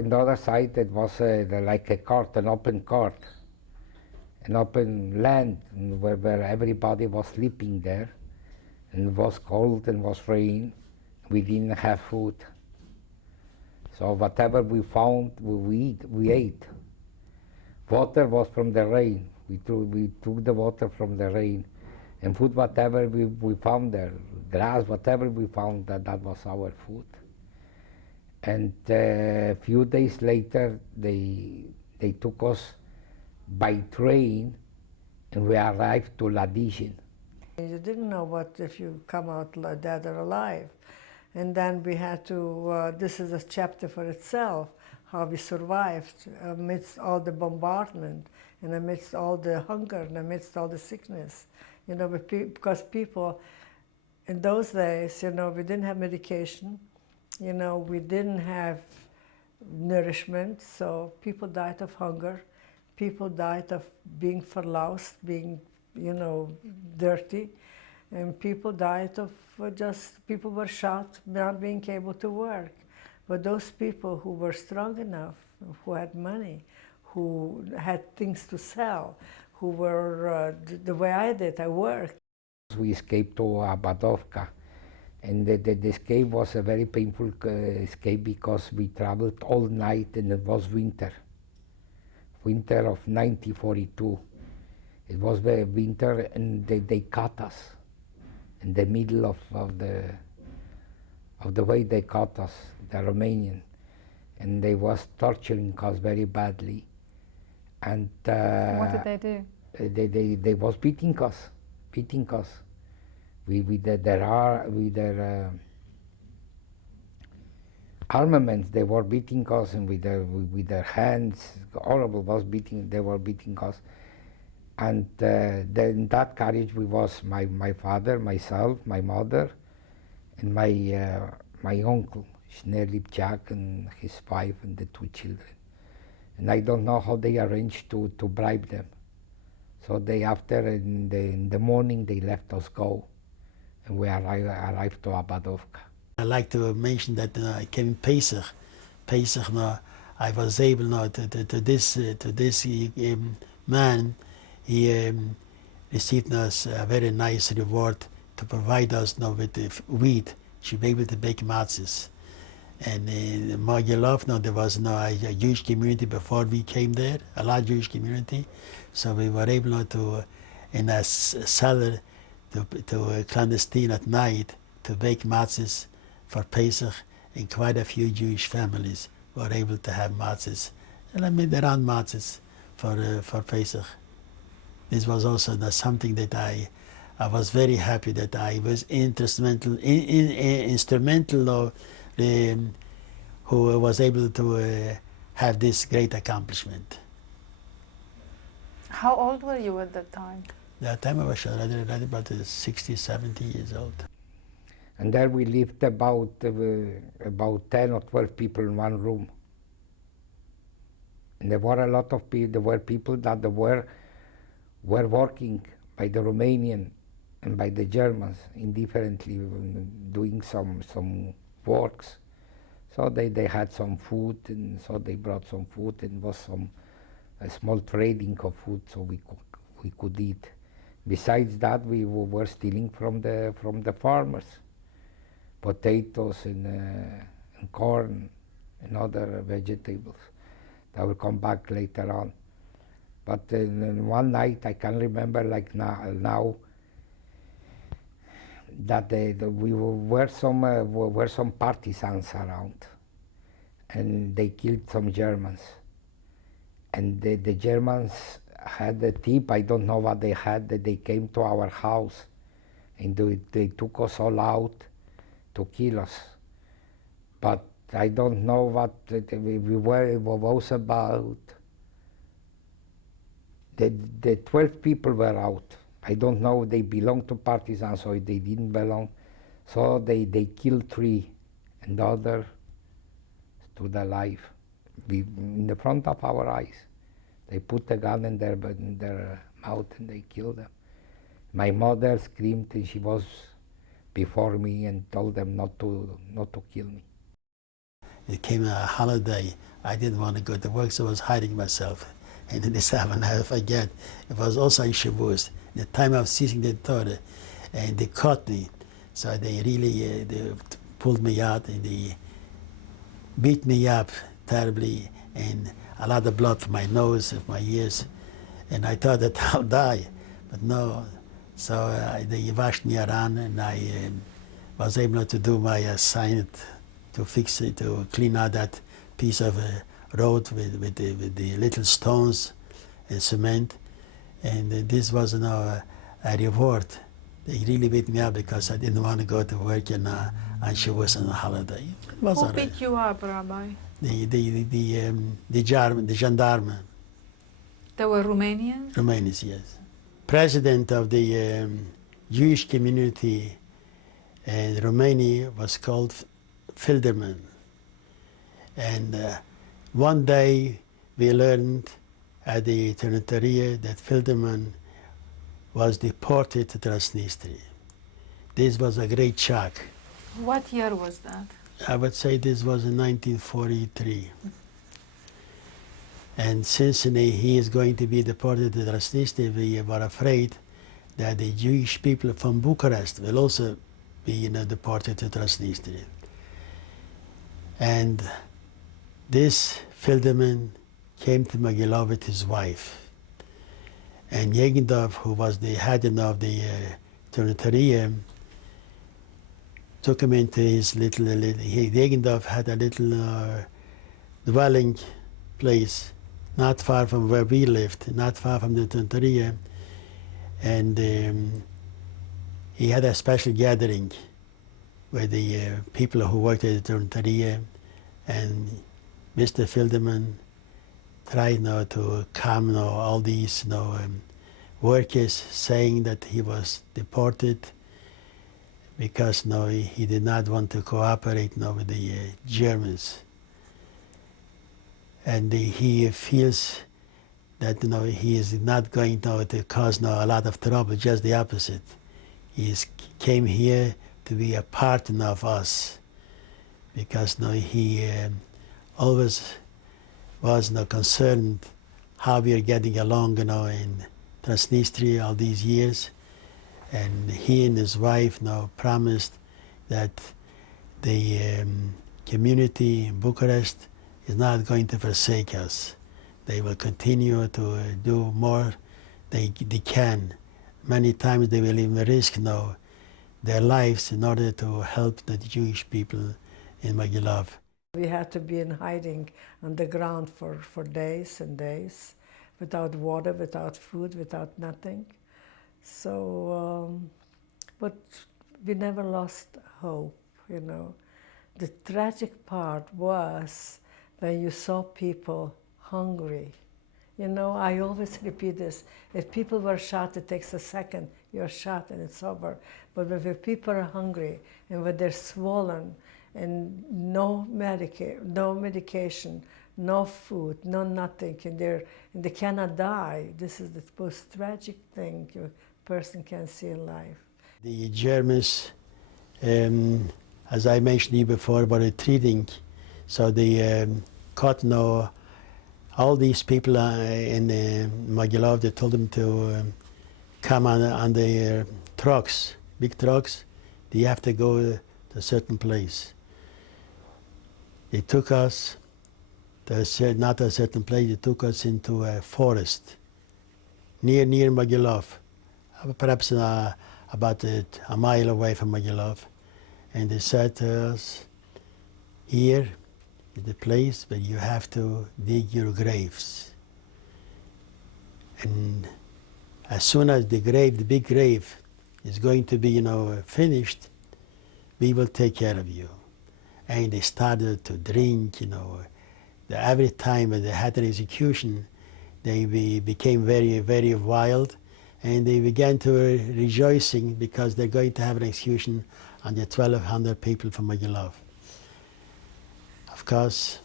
On the other side, it was like a court, an open court, an open land where everybody was sleeping there, and it was cold and was rain. We didn't have food, so whatever we found, we ate. Water was from the rain. We took the water from the rain, and food, whatever we found there, grass, whatever we found, that was our food. And a few days later, they took us by train, and we arrived to Ladyshin. You didn't know what if you come out dead or alive. And then we had to, this is a chapter for itself, how we survived amidst all the bombardment, and amidst all the hunger, and amidst all the sickness. You know, because people, in those days, you know, we didn't have medication, you know, we didn't have nourishment, so people died of hunger, people died of being verloused, being, you know, dirty, and people died of people were shot, not being able to work. But those people who were strong enough, who had money, who had things to sell, who were, the way I did, I worked. We escaped to Abadovka, and the escape was a very painful escape because we traveled all night and it was winter of 1942. It was the winter, and they caught us in the middle of the way they caught us, the Romanian, and they was torturing us very badly. And what did they do? They was beating us. With their armaments, they were beating us, and with their hands, horrible was beating. They were beating us, and then in that carriage we was my father, myself, my mother, and my uncle Schnee Lipchak, and his wife and the two children. And I don't know how they arranged to bribe them. So they, after in the morning, they let us go, and we arrived to Abadovka. I like to mention that I came in Pesach. I was able to this man. He received us a very nice reward to provide us with wheat. Should be able to bake matzahs. And in Mogilov, there was a Jewish community before we came there, a large Jewish community. So we were able to, in a cellar, to clandestine at night, to bake matzahs for Pesach, and quite a few Jewish families were able to have matzahs. And I made around matzahs for Pesach. This was also something that I was very happy that I was instrumental of who was able to have this great accomplishment. How old were you at that time? That time I was already about 60, 70 years old. And there we lived about 10 or 12 people in one room. And there were a lot of people. There were people that were working by the Romanian and by the Germans indifferently, doing some works. So they had some food, and so they brought some food, and was a small trading of food, so we could eat. Besides that, we were stealing from the farmers, potatoes and corn and other vegetables. I will come back later on. But one night, I can remember like now that were some partisans around, and they killed some Germans. And the Germans had a tip, I don't know what they had, that they came to our house, and they took us all out to kill us. But I don't know what it was about. The 12 people were out. I don't know if they belonged to partisans or if they didn't belong. So they killed 3, and the other stood alive in the front of our eyes. They put a gun in their mouth and they killed them. My mother screamed, and she was before me and told them not to kill me. It came a holiday I didn't want to go to work, so I was hiding myself. And in the 7.5 again, it was also in Shavuos, the time of ceasing the Torah, and they caught me. So they really they pulled me out and they beat me up terribly, and a lot of blood from my nose and my ears. And I thought that I'll die, but no. So they washed me around, and I was able to do my assignment to fix it, to clean out that piece of road with the little stones and cement. And this was a reward. They really beat me up because I didn't want to go to work, and she was on a holiday. It was Who beat you up, Rabbi? The gendarme. They were Romanians? Romanians, yes. President of the Jewish community in Romania was called Filderman. And one day we learned at the Transnistria that Filderman was deported to Transnistria. This was a great shock. What year was that? I would say this was in 1943. And since he is going to be deported to Transnistria, we were afraid that the Jewish people from Bucharest will also be deported to Transnistria. And this Filderman came to Mogilov with his wife. And Jegendorf, who was the head of the Transnistria, took him into his little Jegendorf had a little dwelling place not far from where we lived, not far from the Transnistria. And he had a special gathering with the people who worked at the Transnistria, and Mr. Filderman tried to calm all these workers, saying that he was deported because he did not want to cooperate with the Germans. And he feels that he is not going to cause a lot of trouble, just the opposite. He came here to be a partner of us, because he always was concerned how we are getting along in Transnistria all these years. And he and his wife promised that the community in Bucharest is not going to forsake us. They will continue to do more they can. Many times they will even risk their lives in order to help the Jewish people in Mogilov. We had to be in hiding on the ground for days and days, without water, without food, without nothing. So, but we never lost hope, The tragic part was when you saw people hungry. I always repeat this. If people were shot, it takes a second. You're shot and it's over. But when people are hungry and when they're swollen and no medication, no food, no nothing, and they cannot die, this is the most tragic thing a person can see in life. The Germans, as I mentioned you before, were retreating, so they caught all these people in Mogilov. They told them to come on their trucks, big trucks. They have to go to a certain place. They took us to not a certain place. They took us into a forest near Mogilov, perhaps about a mile away from Mogilov. And they said to us, here is the place where you have to dig your graves. And as soon as the big grave is going to be, finished, we will take care of you. And they started to drink, Every time when they had an execution, they became very, very wild, and they began to rejoicing because they're going to have an execution on the 1,200 people from Mogilov. Of course,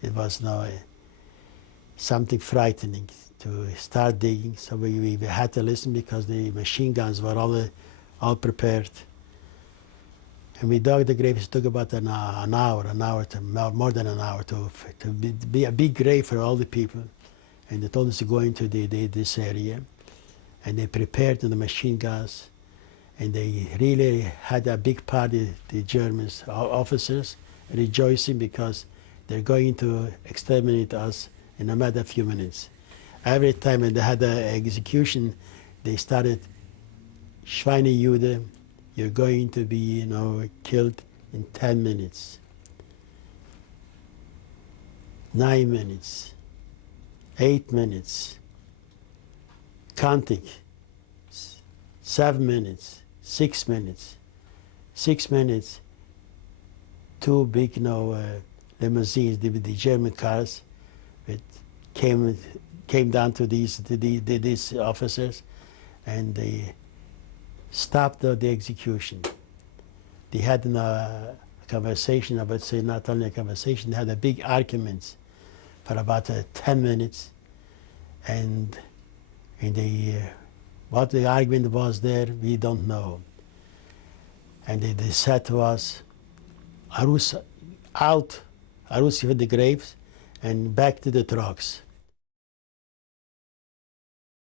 it was something frightening to start digging, so we had to listen because the machine guns were all prepared. And we dug the graves. It took about an hour to more than an hour to be a big grave for all the people. And they told us to go into this area, and they prepared the machine guns, and they really had a big party. The Germans officers rejoicing because they're going to exterminate us in a matter of few minutes. Every time when they had the execution, they started, Schweine Jude, you're going to be, killed in 10 minutes, 9 minutes, 8 minutes, counting, 7 minutes, 6 minutes, 6 minutes, two big, limousines, the German cars, it came down to these officers, and they stopped the execution. They had a conversation, I would say not only a conversation, they had a big argument for about 10 minutes, and what the argument was there, we don't know. And they said to us, Arus out with the graves and back to the trucks.